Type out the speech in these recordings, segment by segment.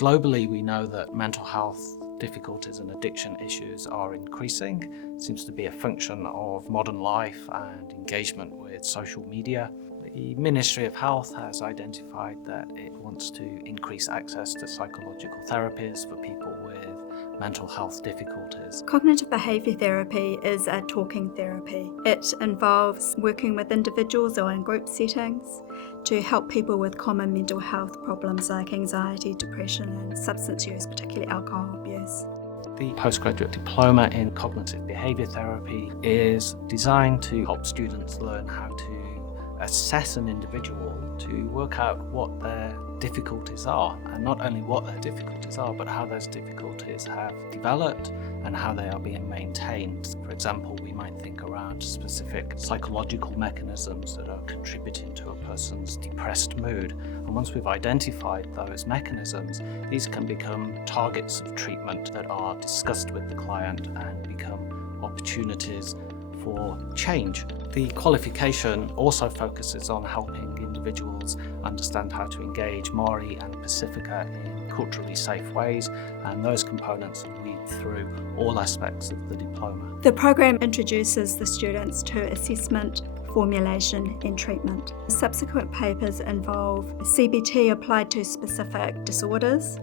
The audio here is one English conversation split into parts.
Globally, we know that mental health difficulties and addiction issues are increasing. It seems to be a function of modern life and engagement with social media. The Ministry of Health has identified that it wants to increase access to psychological therapies for people with mental health difficulties. Cognitive behaviour therapy is a talking therapy. It involves working with individuals or in group settings to help people with common mental health problems like anxiety, depression and substance use, particularly alcohol abuse. The Postgraduate Diploma in Cognitive Behaviour Therapy is designed to help students learn how to assess an individual to work out what their difficulties are, and not only what their difficulties are, but how those difficulties have developed and how they are being maintained. For example, we might think around specific psychological mechanisms that are contributing to a person's depressed mood. And once we've identified those mechanisms, these can become targets of treatment that are discussed with the client and become opportunities for change. The qualification also focuses on helping individuals understand how to engage Māori and Pasifika in culturally safe ways, and those components lead through all aspects of the diploma. The program introduces the students to assessment, formulation and treatment. Subsequent papers involve CBT applied to specific disorders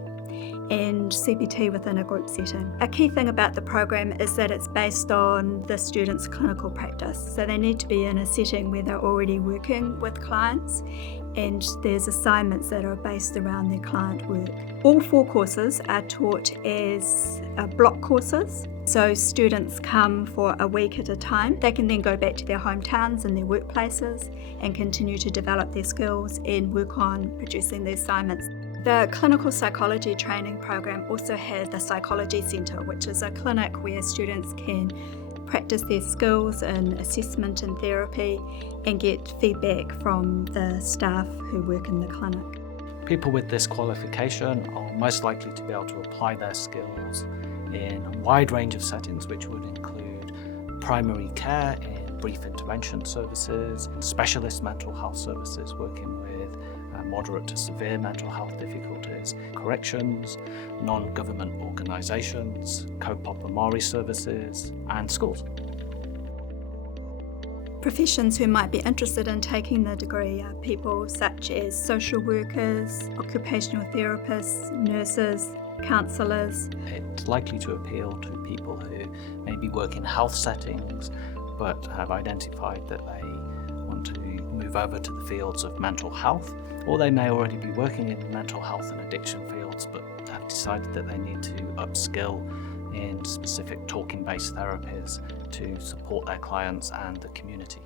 and CBT within a group setting. A key thing about the program is that it's based on the students' clinical practice. So they need to be in a setting where they're already working with clients, and there's assignments that are based around their client work. All 4 courses are taught as block courses. So students come for a week at a time. They can then go back to their hometowns and their workplaces and continue to develop their skills and work on producing the assignments. The clinical psychology training program also has the Psychology Centre, which is a clinic where students can practice their skills in assessment and therapy and get feedback from the staff who work in the clinic. People with this qualification are most likely to be able to apply their skills in a wide range of settings, which would include primary care in brief intervention services, specialist mental health services working with moderate to severe mental health difficulties, corrections, non-government organisations, kaupapa Māori services and schools. Professions who might be interested in taking the degree are people such as social workers, occupational therapists, nurses, counsellors. It's likely to appeal to people who maybe work in health settings but have identified that they want to move over to the fields of mental health, or they may already be working in mental health and addiction fields but have decided that they need to upskill in specific talking-based therapies to support their clients and the community.